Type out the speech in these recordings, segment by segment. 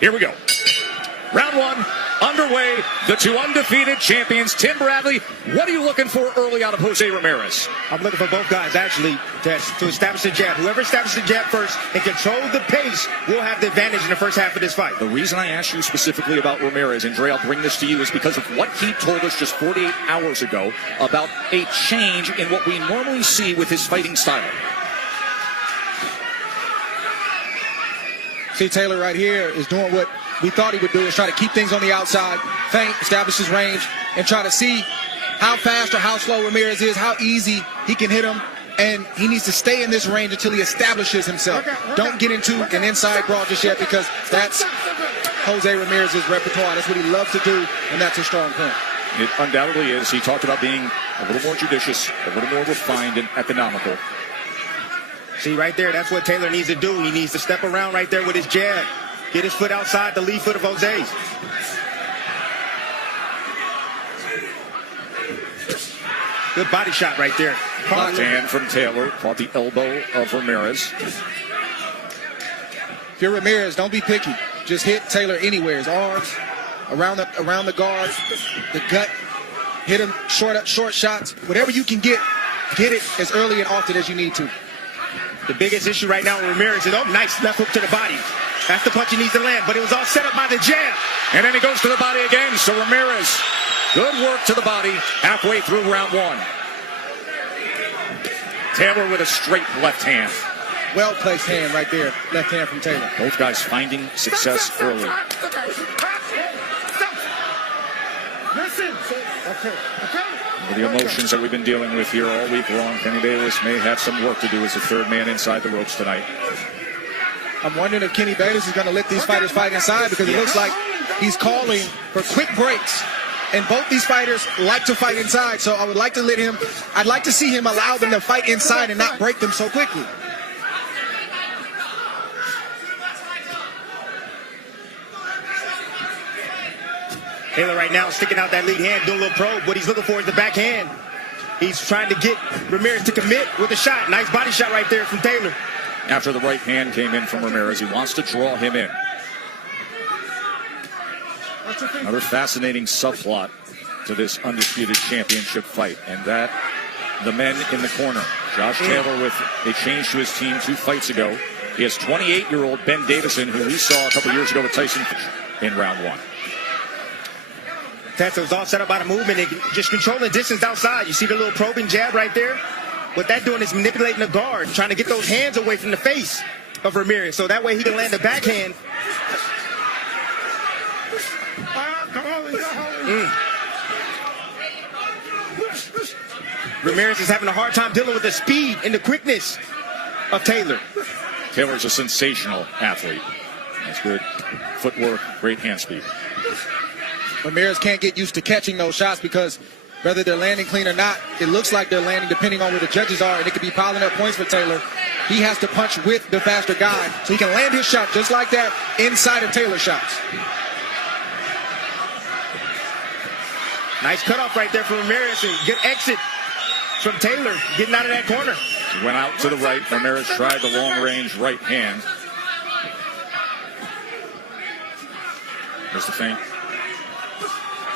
Here we go. Round one underway. The two undefeated champions. Tim Bradley, what are you looking for early out of Jose Ramirez? I'm looking for both guys, actually, to establish the jab. Whoever establishes the jab first and control the pace will have the advantage in the first half of this fight. The reason I asked you specifically about Ramirez, and Dre, I'll bring this to you, is because of what he told us just 48 hours ago about a change in what we normally see with his fighting style. See, Taylor right here is doing what we thought he would do, is try to keep things on the outside, feint, establish his range, and try to see how fast or how slow Ramirez is, how easy he can hit him, and he needs to stay in this range until he establishes himself. Don't get into an inside brawl just yet, because that's Jose Ramirez's repertoire. That's what he loves to do, and that's his strong point. It undoubtedly is. He talked about being a little more judicious, a little more refined and economical. See, right there, that's what Taylor needs to do. He needs to step around right there with his jab. Get his foot outside the lead foot of Jose's. Good body shot right there. Left hand from Taylor. Caught the elbow of Ramirez. If you're Ramirez, don't be picky. Just hit Taylor anywhere. His arms, around the guard, the gut. Hit him short shots. Whatever you can get it as early and often as you need to. The biggest issue right now with Ramirez is, oh, nice left hook to the body. That's the punch he needs to land, but it was all set up by the jab. And then he goes to the body again. So Ramirez, good work to the body halfway through round one. Taylor with a straight left hand. Well-placed hand right there. Left hand from Taylor. Both guys finding success early. With the emotions that we've been dealing with here all week long, Kenny Bayless may have some work to do as the third man inside the ropes tonight. I'm wondering if Kenny Bayless is going to let these fighters fight inside, because it looks like he's calling for quick breaks. And both these fighters like to fight inside, so I would like to I'd like to see him allow them to fight inside and not break them so quickly. Taylor right now sticking out that lead hand, doing a little probe. What he's looking for is the backhand. He's trying to get Ramirez to commit with a shot. Nice body shot right there from Taylor. After the right hand came in from Ramirez, he wants to draw him in. Another fascinating subplot to this undisputed championship fight, and that the men in the corner. Josh Taylor with a change to his team 2 fights ago. He has 28-year-old Ben Davison, who we saw a couple years ago with Tyson in round one. Tessa was all set up by the movement and just controlling distance outside. You see the little probing jab right there? What that doing is manipulating the guard, trying to get those hands away from the face of Ramirez, so that way he can land the backhand. Ramirez is having a hard time dealing with the speed and the quickness of Taylor. Taylor's a sensational athlete. That's good footwork, great hand speed. Ramirez can't get used to catching those shots, because whether they're landing clean or not, it looks like they're landing depending on where the judges are, and it could be piling up points for Taylor. He has to punch with the faster guy, so he can land his shot just like that inside of Taylor's shots. Nice cutoff right there for Ramirez, and good exit from Taylor, getting out of that corner. He went out to the right. Ramirez tried the long-range right hand. There's the feint.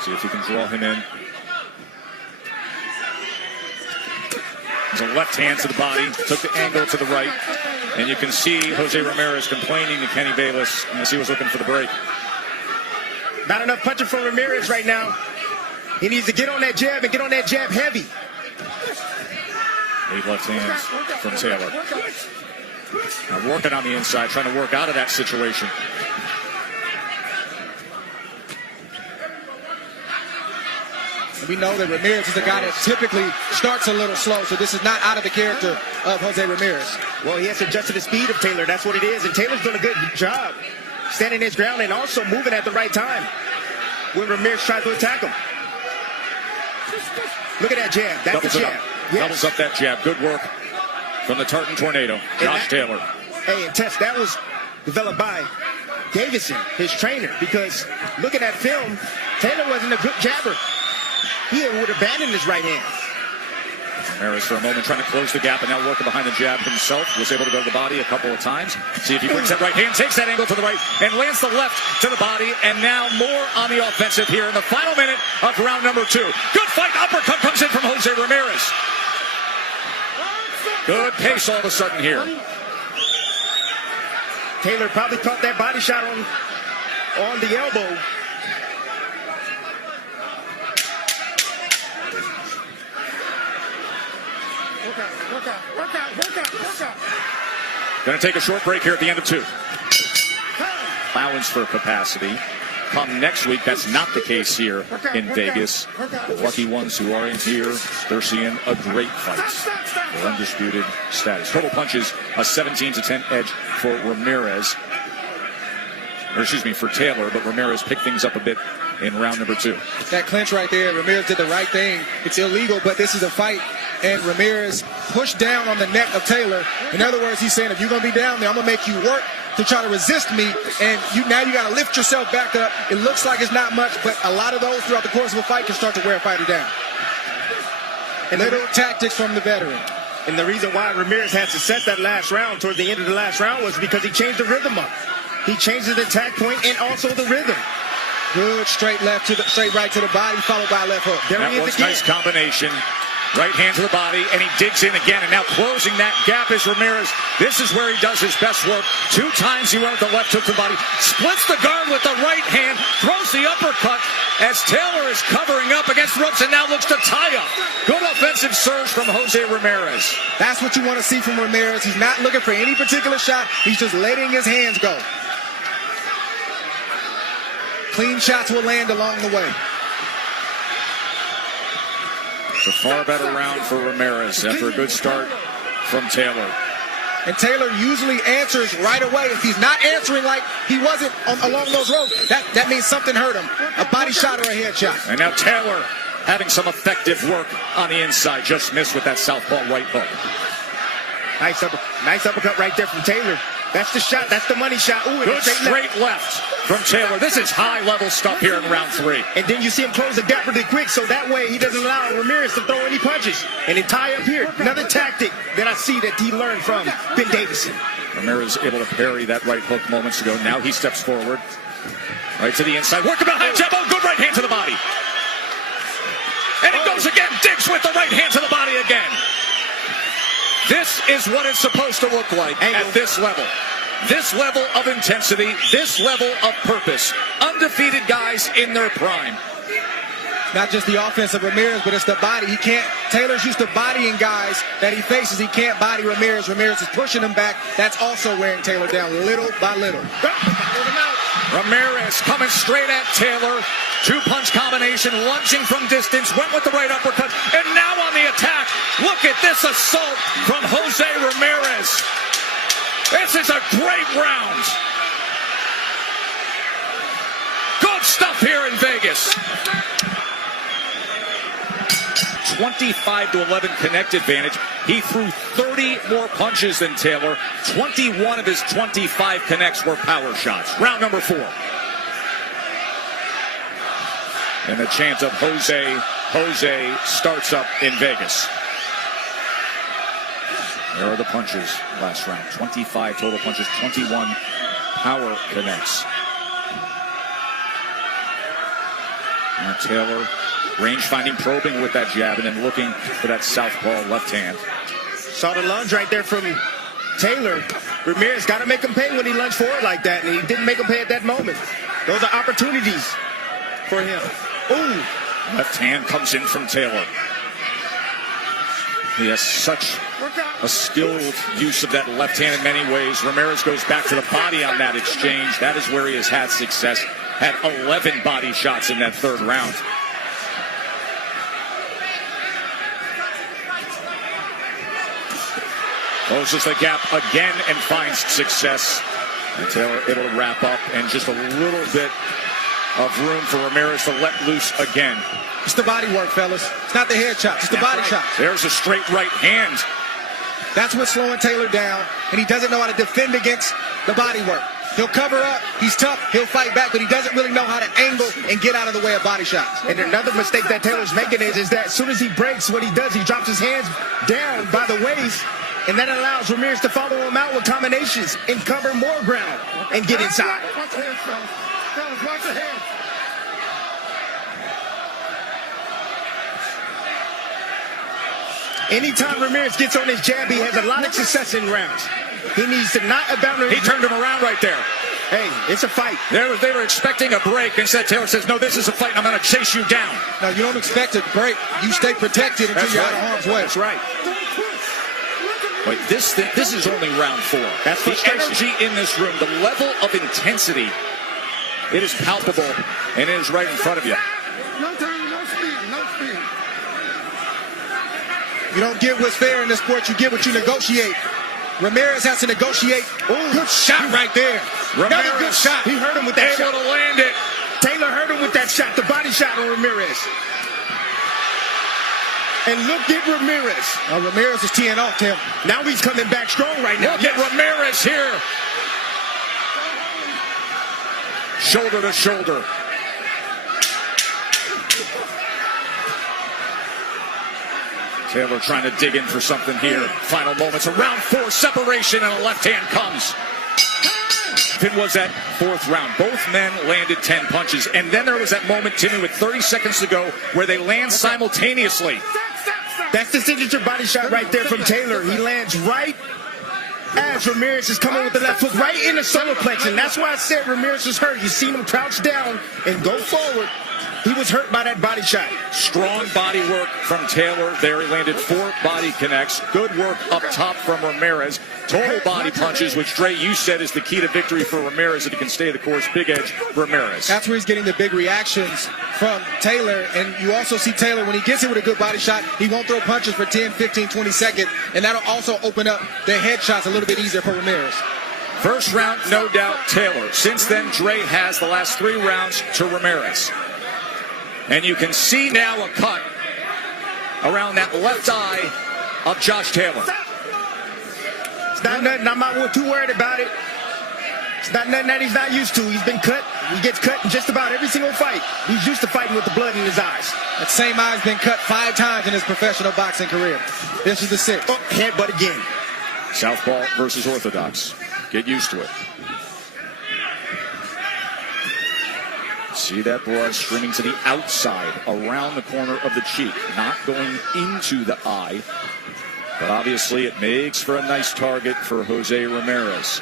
See if he can draw him in. There's a left hand to the body, took the angle to the right, and you can see Jose Ramirez complaining to Kenny Bayless as he was looking for the break. Not enough punching from Ramirez right now. He needs to get on that jab and get on that jab heavy. 8 left hands from Taylor. Now working on the inside, trying to work out of that situation. We know that Ramirez is a guy that typically starts a little slow, so this is not out of the character of Jose Ramirez. Well, he has to adjust to the speed of Taylor. That's what it is, and Taylor's doing a good job standing his ground and also moving at the right time when Ramirez tries to attack him. Look at that jab. That's the jab. Yes. Doubles up that jab. Good work from the Tartan Tornado, Josh Taylor. Hey, and Tess, that was developed by Davison, his trainer, because looking at film, Taylor wasn't a good jabber. He would abandon his right hand. Ramirez for a moment trying to close the gap and now working behind the jab himself. Was able to go to the body a couple of times. See if he brings that right hand, takes that angle to the right, and lands the left to the body. And now more on the offensive here in the final minute of round number 2. Good fight. Uppercut comes in from Jose Ramirez. Good pace all of a sudden here. Taylor probably caught that body shot on the elbow. Work out. Going to take a short break here at the end of 2. Allowance for capacity. Come next week, that's not the case here in Vegas. The lucky ones who are in here, they're seeing a great fight. Their undisputed status. Total punches, a 17-10 edge for Ramirez. Or excuse me, for Taylor, but Ramirez picked things up a bit in round number 2. That clinch right there, Ramirez did the right thing. It's illegal, but this is a fight. And Ramirez pushed down on the neck of Taylor. In other words, he's saying, if you're going to be down there, I'm going to make you work to try to resist me. And now you got to lift yourself back up. It looks like it's not much, but a lot of those throughout the course of a fight can start to wear a fighter down. And little tactics from the veteran. And the reason why Ramirez had success that last round, towards the end of the last round, was because he changed the rhythm up. He changed his attack point and also the rhythm. Good straight right to the body, followed by a left hook. That was a nice combination. Right hand to the body, and he digs in again, and now closing that gap is Ramirez. This is where he does his best work. 2 times he went with the left hook to the body, splits the guard with the right hand, throws the uppercut as Taylor is covering up against the ropes and now looks to tie up. Good offensive surge from Jose Ramirez. That's what you want to see from Ramirez. He's not looking for any particular shot. He's just letting his hands go. Clean shots will land along the way. It's a far better round for Ramirez after a good start from Taylor. And Taylor usually answers right away. If he's not answering like he wasn't along those roads, that means something hurt him. A body shot or a head shot. And now Taylor having some effective work on the inside. Just missed with that southpaw right hook. Nice uppercut right there from Taylor. That's the shot. That's the money shot. Ooh, good straight left from Taylor. This is high-level stuff here in round 3. And then you see him close the gap really quick, so that way he doesn't allow Ramirez to throw any punches. And then tie up here. Another tactic that I see that he learned from Ben Davison. Ramirez able to parry that right hook moments ago. Now he steps forward. Right to the inside. Working behind jab. Oh, good right hand to the body. And it goes again. Digs with the right hand to the body again. This is what it's supposed to look like at this level. This level of intensity, this level of purpose. Undefeated guys in their prime. Not just the offense of Ramirez, but it's the body. Taylor's used to bodying guys that he faces. He can't body Ramirez. Ramirez is pushing him back. That's also wearing Taylor down little by little. Ramirez coming straight at Taylor. 2-punch combination, lunging from distance, went with the right uppercut, and now on the attack. Look at this assault from Jose Ramirez. This is a great round. Good stuff here in Vegas. 25-11 connect advantage. He threw 30 more punches than Taylor. 21 of his 25 connects were power shots. Round number 4. And the chant of Jose starts up in Vegas. There are the punches last round. 25 total punches, 21 power connects. Now Taylor, range finding, probing with that jab, and then looking for that southpaw left hand. Saw the lunge right there from Taylor. Ramirez got to make him pay when he lunged forward like that, and he didn't make him pay at that moment. Those are opportunities for him. Ooh. Left hand comes in from Taylor. He has such a skilled use of that left hand in many ways. Ramirez goes back to the body on that exchange. That is where he has had success. Had 11 body shots in that 3rd round. Closes the gap again and finds success. And Taylor able to wrap up, and just a little bit of room for Ramirez to let loose again. It's the body work, fellas. It's not the head shots. It's the body shots. There's a straight right hand. That's what's slowing Taylor down, and he doesn't know how to defend against the body work. He'll cover up. He's tough. He'll fight back, but he doesn't really know how to angle and get out of the way of body shots. And another mistake that Taylor's making is that as soon as he breaks, what he does, he drops his hands down by the waist, and that allows Ramirez to follow him out with combinations and cover more ground and get inside. Watch the hands, fellas. Watch the hands. Anytime Ramirez gets on his jab, he has a lot of success in rounds. He needs to not abandon. He turned him around right there. Hey, it's a fight. They were expecting a break. Instead, Taylor says, no, this is a fight, and I'm going to chase you down. No, you don't expect a break. You stay protected until you're out of harm's way. That's right. But this is only round 4. That's the energy in this room, the level of intensity, it is palpable, and it is right in front of you. No time, no speed, no speed. You don't get what's fair in this sport. You get what you negotiate. Ramirez has to negotiate. Ooh, good shot right there. Another good shot. He hurt him with that shot. Able to land it. Taylor hurt him with that shot, the body shot on Ramirez. And look at Ramirez. Ramirez is teeing off him. Now he's coming back strong right now. Look at Ramirez here. Shoulder to shoulder. Taylor trying to dig in for something here. Final moments of round 4, separation, and a left hand comes. It was that 4th round. Both men landed 10 punches. And then there was that moment, Timmy, with 30 seconds to go, where they land simultaneously. That's the signature body shot right there from Taylor. He lands right as Ramirez is coming with the left hook, right in the solar plex. And that's why I said Ramirez was hurt. You seen him crouch down and go forward. He was hurt by that body shot. Strong body work from Taylor there. He landed 4 body connects. Good work up top from Ramirez. Total body punches, which, Dre, you said is the key to victory for Ramirez if he can stay the course. Big edge, Ramirez. That's where he's getting the big reactions from Taylor. And you also see Taylor, when he gets it with a good body shot, he won't throw punches for 10, 15, 20 seconds. And that'll also open up the headshots a little bit easier for Ramirez. First round, no doubt, Taylor. Since then, Dre has the last 3 rounds to Ramirez. And you can see now a cut around that left eye of Josh Taylor. It's not nothing. I'm not too worried about it. It's not nothing that he's not used to. He's been cut. He gets cut in just about every single fight. He's used to fighting with the blood in his eyes. That same eye's been cut 5 times in his professional boxing career. This is the 6th. Oh, headbutt again. Southpaw versus orthodox. Get used to it. See that blood streaming to the outside, around the corner of the cheek, not going into the eye. But obviously it makes for a nice target for Jose Ramirez.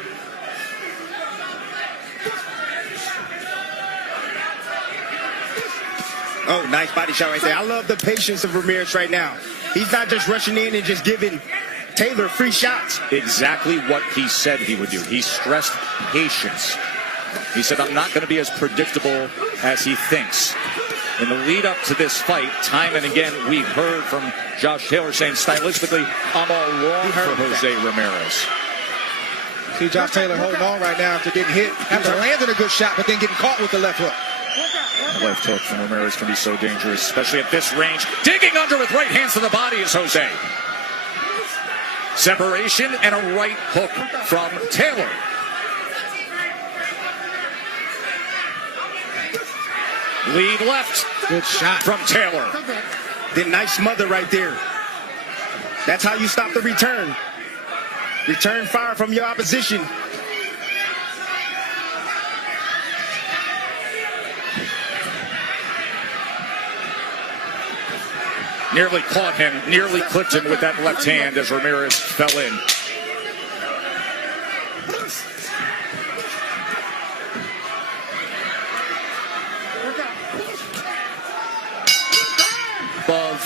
Oh, nice body shot right there. I love the patience of Ramirez right now. He's not just rushing in and just giving Taylor free shots. Exactly what he said he would do. He stressed patience. He said, I'm not going to be as predictable as he thinks. In the lead up to this fight, time and again, we've heard from Josh Taylor saying, stylistically, I'm all wrong for Jose Ramirez. See Josh Taylor holding on right now after getting hit, after landing a good shot, but then getting caught with the left hook. The left hook from Ramirez can be so dangerous, especially at this range. Digging under with right hands to the body is Jose. Separation and a right hook from Taylor. Lead left. Good shot from Taylor. Then nice smother right there. That's how you stop the return. Return fire from your opposition. Nearly caught him, nearly clipped him with that left hand as Ramirez fell in. Above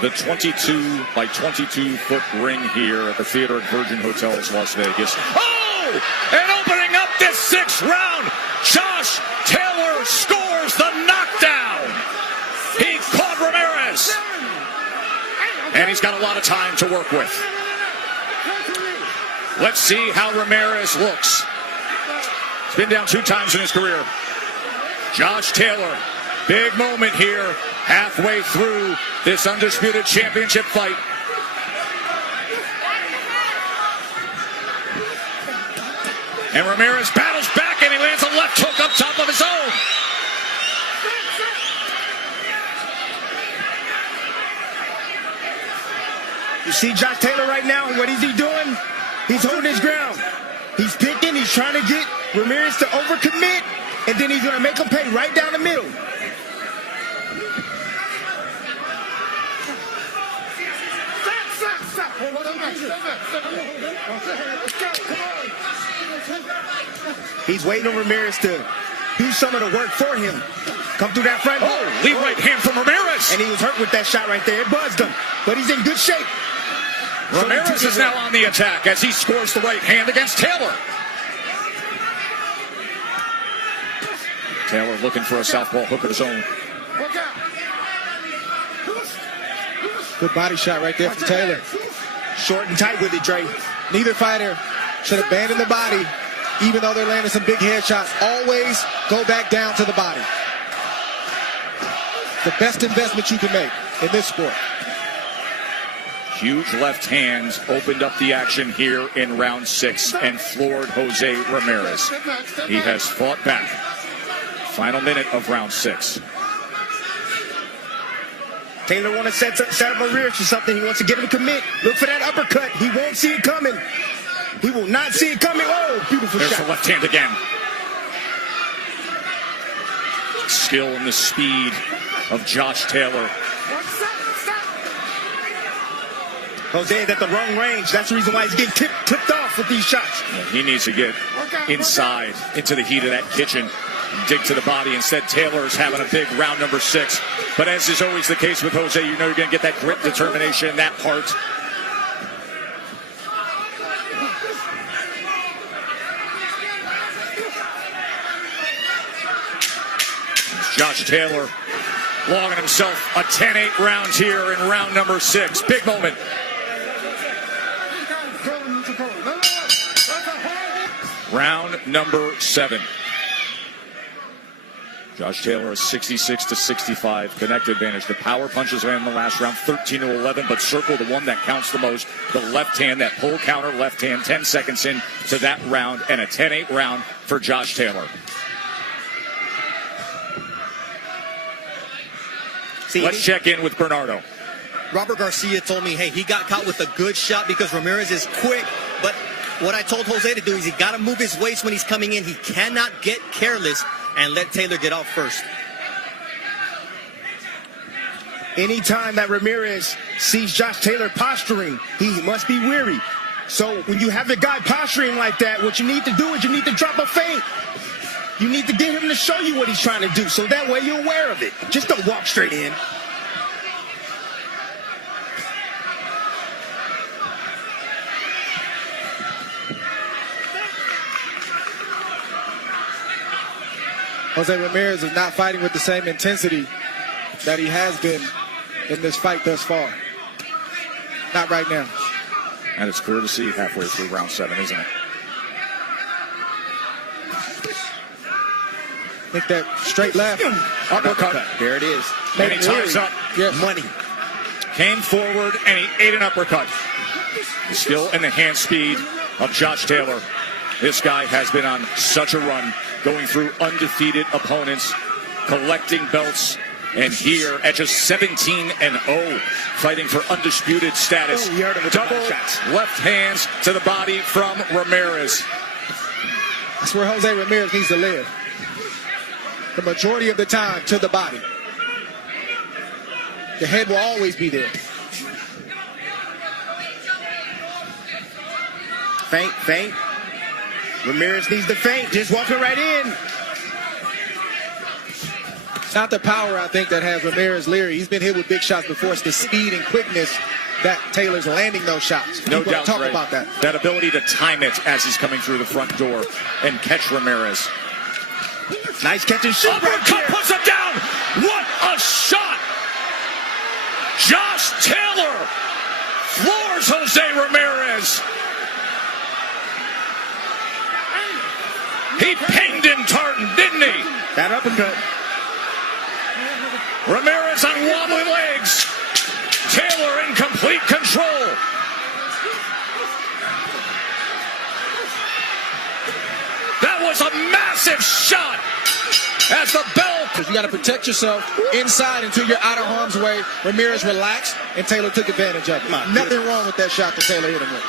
the 22 by 22 foot ring here at the Theater at Virgin Hotels, Las Vegas. Oh! And opening up this 6th round, Josh Taylor scores the knockdown. He caught Ramirez. And he's got a lot of time to work with. Let's see how Ramirez looks. He's been down 2 times in his career. Josh Taylor, big moment here, halfway through this undisputed championship fight. And Ramirez battles back see Josh Taylor right now, and what is he doing? He's holding his ground. He's picking, he's trying to get Ramirez to overcommit, and then he's going to make him pay right down the middle. He's waiting on Ramirez to do some of the work for him. Come through that front. Oh, lead right hand from Ramirez. And he was hurt with that shot right there. It buzzed him, but he's in good shape. Ramirez is now on the attack as he scores the right hand against Taylor. Taylor looking for a southpaw hook of his own. Good body shot right there from Taylor. Short and tight with it, Dre. Neither fighter should abandon the body, even though they're landing some big headshots. Always go back down to the body. The best investment you can make in this sport. Huge left hand opened up the action here in round 6 and floored Jose Ramirez. He has fought back. Final minute of round 6. Taylor wants to set up Ramirez for something. He wants to get him to commit. Look for that uppercut. He won't see it coming. He will not see it coming. Oh, beautiful There's shot. the left hand again. Skill and the speed of Josh Taylor. Jose is at the wrong range. That's the reason why he's getting clipped off with these shots. He needs to get inside into the heat of that kitchen. Dig to the body. Instead, Taylor is having a big round number 6. But as is always the case with Jose, you know you're going to get that grit, determination, that heart. Josh Taylor logging himself a 10-8 round here in round number 6. Big moment. Round number 7. Josh Taylor is 66-65. Connect advantage. The power punches ran in the last round, 13-11, but circle the one that counts the most. The left hand, that pull counter left hand, 10 seconds in to that round, and a 10-8 round for Josh Taylor. Let's check in with Bernardo. Robert Garcia told me, hey, he got caught with a good shot because Ramirez is quick, but what I told Jose to do is he got to move his waist when he's coming in. He cannot get careless and let Taylor get off first. Anytime that Ramirez sees Josh Taylor posturing, he must be weary. So when you have a guy posturing like that, what you need to do is you need to drop a feint. You need to get him to show you what he's trying to do, so that way you're aware of it. Just don't walk straight in. Jose Ramirez is not fighting with the same intensity that he has been in this fight thus far. Not right now. And it's clear to see halfway through round 7, isn't it? I think that straight left. Uppercut. There it is. And he ties up. Yes. Money. Came forward and he ate an uppercut. The skill and the hand speed of Josh Taylor. This guy has been on such a run, going through undefeated opponents, collecting belts, and here at just 17-0, fighting for undisputed status. Oh, you heard him with the Double body shots. left hands to the body from Ramirez. That's where Jose Ramirez needs to live. The majority of the time to the body. The head will always be there. Feint, feint. Ramirez needs the feint. Just walking right in. It's not the power, I think, that has Ramirez leery. He's been hit with big shots before. It's the speed and quickness that Taylor's landing those shots. No People doubt, talk Ray. about that. That ability to time it as he's coming through the front door and catch Ramirez. Nice catch and shoot right Uppercut there. puts him down. What a shot! Josh Taylor floors Jose Ramirez. He pinged him, Tartan, didn't he? That uppercut. Ramirez on wobbly legs. Taylor in complete control. That was a massive shot. as the bell. Because you got to protect yourself inside until you're out of harm's way. Ramirez relaxed, and Taylor took advantage of it. Nothing wrong with that shot that Taylor hit him with.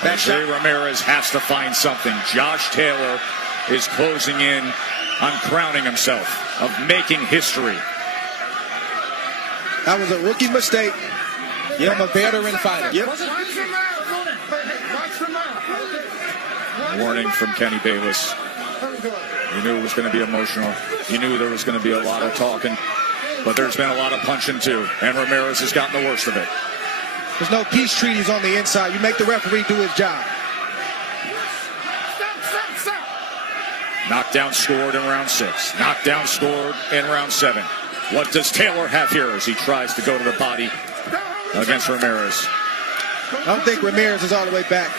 Jose Ramirez has to find something. Josh Taylor is closing in on crowning himself of making history. That was a rookie mistake from a veteran fighter. Watch the mouth. Watch the mouth. Warning from Kenny Bayless. You knew it was going to be emotional. You knew there was going to be a lot of talking. But there's been a lot of punching too. And Ramirez has gotten the worst of it. There's no peace treaties on the inside. You make the referee do his job. Knockdown scored in round 6. Knockdown scored in round 7. What does Taylor have here as he tries to go to the body against Ramirez? I don't think Ramirez is all the way back.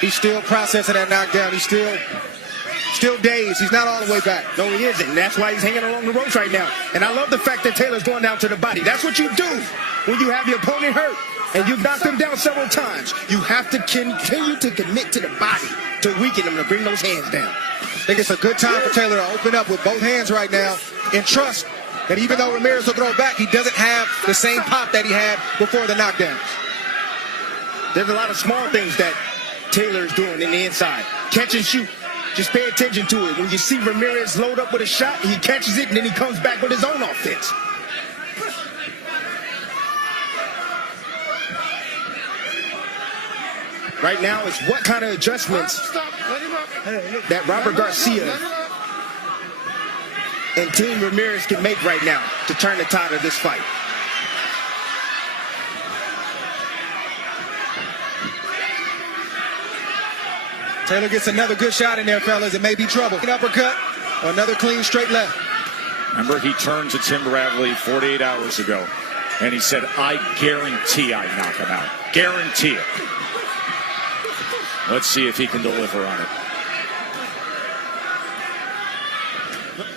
He's still processing that knockdown. He's still dazed. He's not all the way back. No, he isn't. That's why he's hanging along the ropes right now. And I love the fact that Taylor's going down to the body. That's what you do when you have your opponent hurt and you've knocked him down several times. You have to continue to commit to the body to weaken him, to bring those hands down. I think it's a good time for Taylor to open up with both hands right now and trust that even though Ramirez will throw back, he doesn't have the same pop that he had before the knockdowns. There's a lot of small things that Taylor's doing in the inside. Catch and shoot. Just pay attention to it. When you see Ramirez load up with a shot, he catches it and then he comes back with his own offense. Right now, it's what kind of adjustments that Robert Garcia and Team Ramirez can make right now to turn the tide of this fight. Taylor gets another good shot in there, fellas. It may be trouble. An uppercut or another clean straight left. Remember, he turned to Tim Bradley 48 hours ago, and he said, I guarantee I knock him out. Guarantee it. Let's see if he can deliver on it.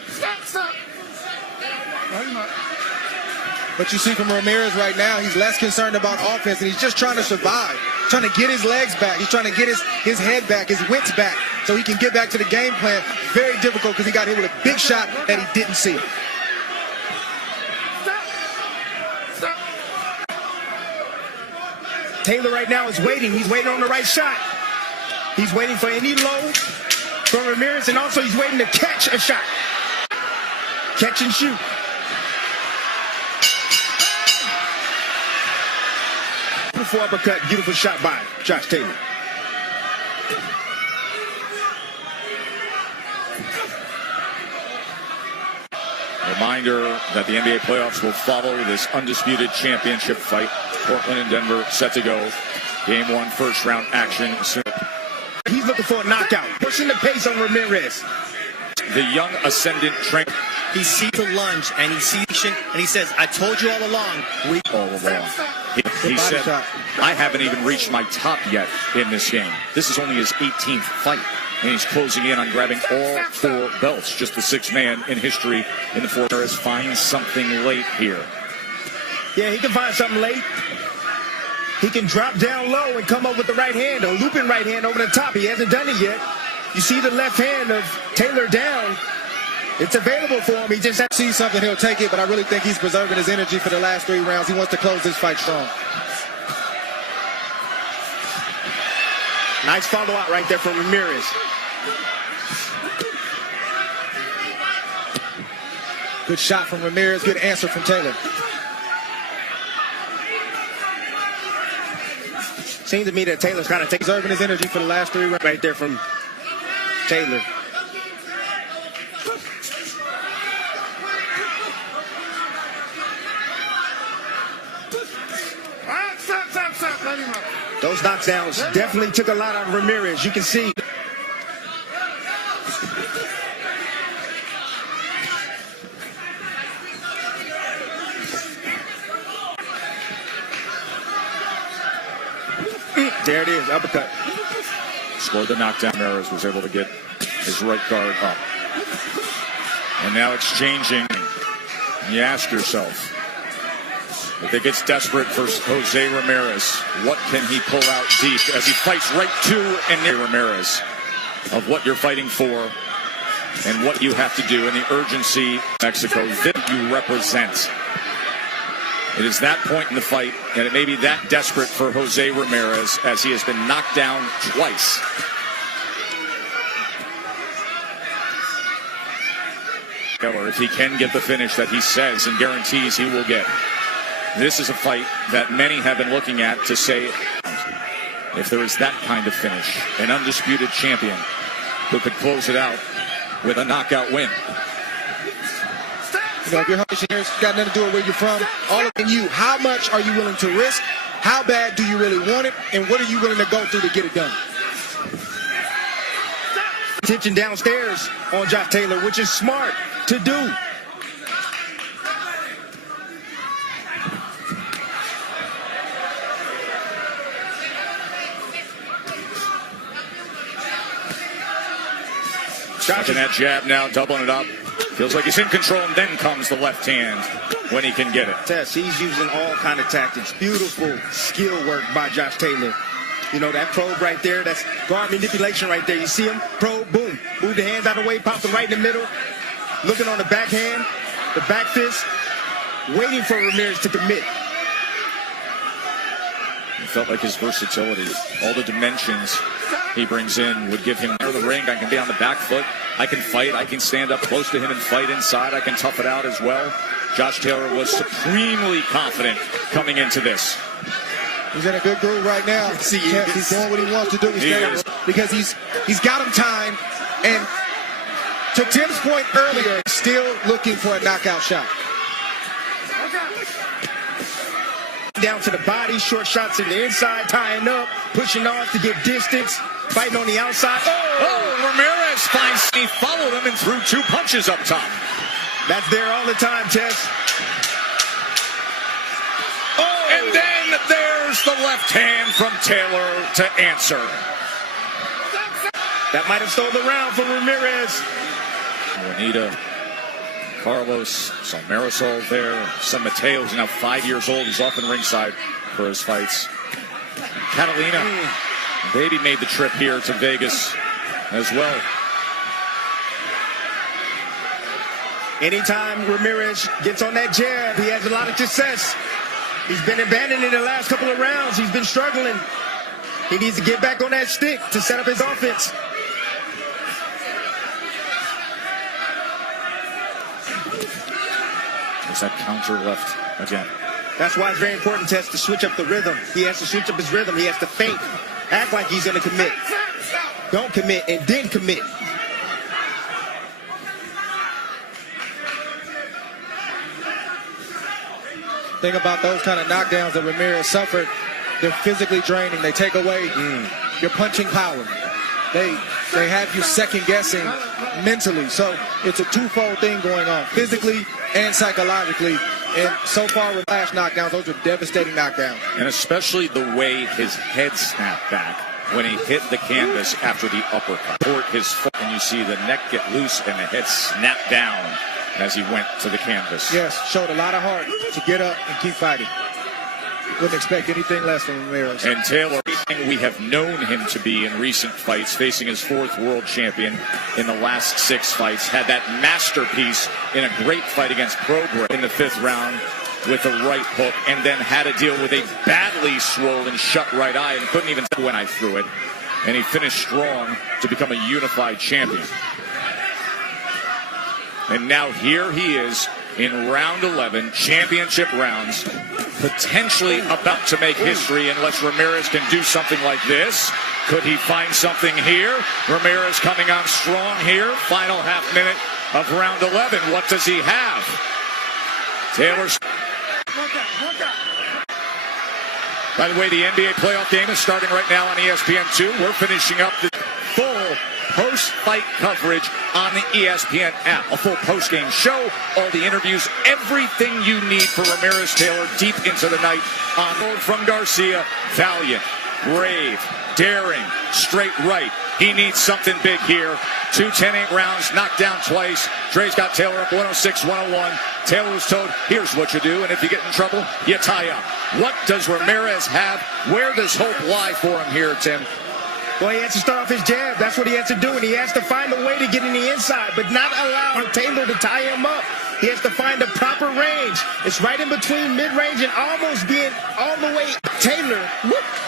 Stop. But you see from Ramirez right now, he's less concerned about offense, and he's just trying to survive, trying to get his legs back. He's trying to get his head back, his wits back, so he can get back to the game plan. Very difficult because he got hit with a big shot that he didn't see. Stop. Taylor right now is waiting. He's waiting on the right shot. He's waiting for any low from Ramirez, and also he's waiting to catch a shot. Catch and shoot. Beautiful uppercut, beautiful shot by Josh Taylor. Reminder that the NBA playoffs will follow this undisputed championship fight. Portland and Denver set to go. Game 1, first round action soon. He's looking for a knockout, pushing the pace on Ramirez. The young ascendant train. He sees the lunge and he sees and he says, I told you all along. All along. He said, I haven't even reached my top yet in this game. This is only his 18th fight. And he's closing in on grabbing all 4 belts. Just the 6th man in history in the 4 years. Finds something late here. Yeah, he can find something late. He can drop down low and come up with the right hand, a looping right hand over the top. He hasn't done it yet. You see the left hand of Taylor down. It's available for him. He just has to see something, he'll take it, but I really think he's preserving his energy for the last 3 rounds. He wants to close this fight strong. Nice follow out right there from Ramirez. Good shot from Ramirez, good answer from Taylor. Seems to me that Taylor's kind of preserving his energy for the last 3 rounds right there from Taylor. Stop. Let him up. Those knockdowns definitely took a lot out of Ramirez. You can see. There it is, uppercut. Scored the knockdown. Ramirez was able to get his right guard up. And now exchanging. And you ask yourself, if it gets desperate for Jose Ramirez, what can he pull out deep as he fights right to and near Ramirez? of what you're fighting for and what you have to do and the urgency Mexico that you represent. It is that point in the fight, and it may be that desperate for Jose Ramirez as he has been knocked down twice. Or if he can get the finish that he says and guarantees he will get. This is a fight that many have been looking at to say, if there is that kind of finish, an undisputed champion who could close it out with a knockout win. You know, if you're Haitian here, it's got nothing to do with where you're from. All in you, how much are you willing to risk? How bad do you really want it? And what are you willing to go through to get it done? Attention downstairs on Josh Taylor, which is smart to do. Shocking that jab now, doubling it up. Feels like he's in control, and then comes the left hand when he can get it. Tess, he's using all kind of tactics. Beautiful skill work by Josh Taylor. You know, that probe right there, that's guard manipulation right there. You see him? Probe, boom. Move the hands out of the way, pop them right in the middle. Looking on the backhand, the back fist, waiting for Ramirez to commit. It felt like his versatility, all the dimensions he brings in would give him near the ring. I can be on the back foot. I can fight. I can stand up close to him and fight inside. I can tough it out as well. Josh Taylor was supremely confident coming into this. He's in a good groove right now. He's doing what he wants to do. Because he's got him timed, and to Tim's point earlier, still looking for a knockout shot. Down to the body, short shots in the inside, tying up, pushing off to get distance, fighting on the outside. Oh, Ramirez finds he followed him and threw two punches up top. That's there all the time, Tess. Oh, and then there's the left hand from Taylor to answer. That might have stole the round for Ramirez. Juanita, Carlos, some Marisol there, some Mateo's now 5 years old. He's often ringside for his fights. Catalina, baby made the trip here to Vegas as well. Anytime Ramirez gets on that jab, he has a lot of success. He's been abandoned in the last couple of rounds. He's been struggling. He needs to get back on that stick to set up his offense. There's that counter left again. That's why it's very important, Tess, to switch up the rhythm. He has to switch up his rhythm. He has to feint. Act like he's going to commit. Don't commit, and then commit. Think about those kind of knockdowns that Ramirez suffered. They're physically draining. They take away your punching power. They have you second guessing mentally. So it's a twofold thing going on, physically and psychologically. And so far with last knockdowns, those are devastating knockdowns. And especially the way his head snapped back when he hit the canvas after the uppercut. Toward his foot, and you see the neck get loose and the head snap down as he went to the canvas. Yes, showed a lot of heart to get up and keep fighting. Wouldn't expect anything less from Ramirez. And Taylor, we have known him to be in recent fights, facing his fourth world champion in the last 6 fights, had that masterpiece in a great fight against Progress in the 5th round with a right hook, and then had to deal with a badly swollen shut right eye and couldn't even see when I threw it. And he finished strong to become a unified champion. And now here he is in round 11, championship rounds, potentially about to make history unless Ramirez can do something like this. Could he find something here? Ramirez coming on strong here. Final half minute of round 11. What does he have? Taylor's. By the way, the NBA playoff game is starting right now on ESPN2. We're finishing up the full post-fight coverage on the ESPN app. A full post-game show, all the interviews, everything you need for Ramirez Taylor deep into the night on from Garcia. Valiant, brave, daring, straight right. He needs something big here. 2 10-8 rounds, knocked down twice. Dre's got Taylor up 106-101. Taylor was told, here's what you do, and if you get in trouble, you tie up. What does Ramirez have? Where does hope lie for him here, Tim? Well, he has to start off his jab. That's what he has to do, and he has to find a way to get in the inside, but not allow Taylor to tie him up. He has to find the proper range. It's right in between mid-range and almost being all the way. Taylor,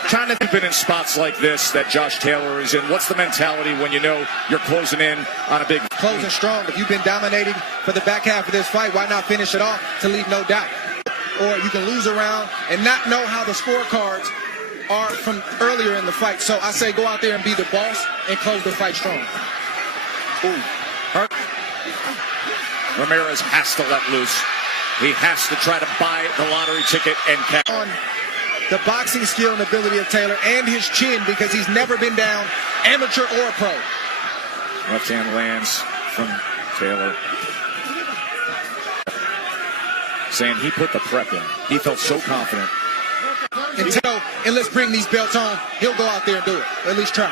trying to... You've been in spots like this that Josh Taylor is in. What's the mentality when you know you're closing in on a big... Closing strong. If you've been dominating for the back half of this fight, why not finish it off to leave no doubt? Or you can lose a round and not know how the scorecards are from earlier in the fight. So I say go out there and be the boss and close the fight strong. Ooh. Hurt. Ramirez has to let loose. He has to try to buy the lottery ticket and catch. On the boxing skill and ability of Taylor and his chin, because he's never been down, amateur or pro. Left hand lands from Taylor. Saying he put the prep in. He felt so confident. And let's bring these belts on. He'll go out there and do it. Or at least try.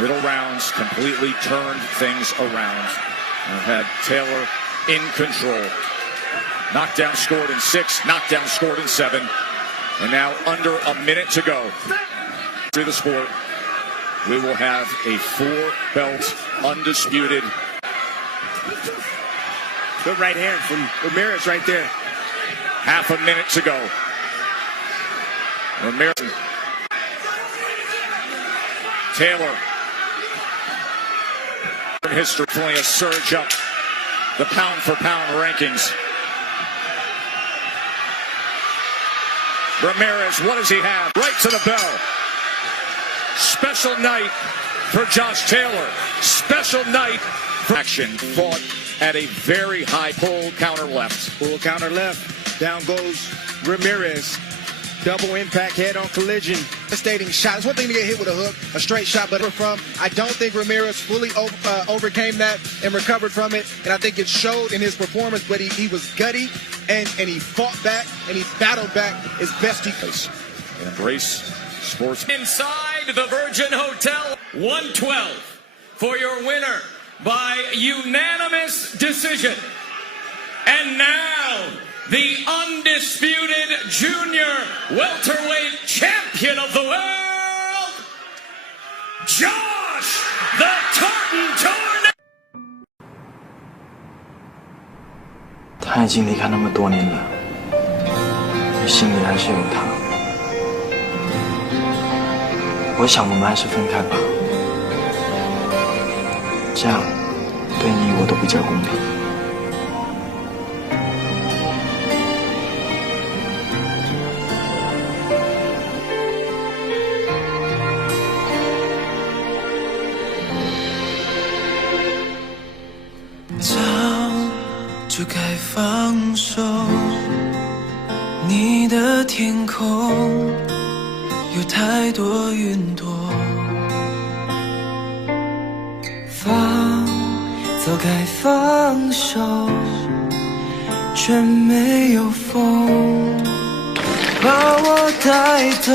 Middle rounds completely turned things around. We've had Taylor in control. Knockdown scored in 6, knockdown scored in 7. And now under a minute to go. To the sport, we will have a 4-belt undisputed. Good right hand from Ramirez right there. Half a minute to go. Ramirez. Taylor. In history, only a surge up the pound-for-pound rankings. Ramirez, what does he have? Right to the bell. Special night for Josh Taylor. Special night for action. Fought at a very high pull counter left. Pull counter left. Down goes Ramirez. Double impact head-on collision. Devastating shot. It's one thing to get hit with a hook, a straight shot, but I don't think Ramirez fully overcame that and recovered from it. And I think it showed in his performance, but he was gutty and he fought back and he battled back as best he could. Embrace sports. Inside the Virgin Hotel, 112 for your winner by unanimous decision. And now, the undisputed junior welterweight champion of the world, Josh the Tartan Tornado. 他已经离开那么多年了，心里还是有他。我想我们还是分开吧，这样对你我都比较公平。早就该放手，你的天空有太多云朵，早该放手，却没有风把我带走。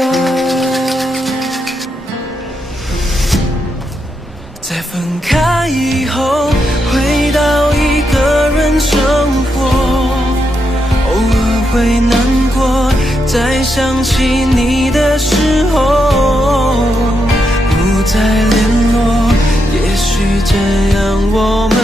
在分开以后，回到一个人生活，偶尔会难过，在想起你的时候，不再联络，也许这样我们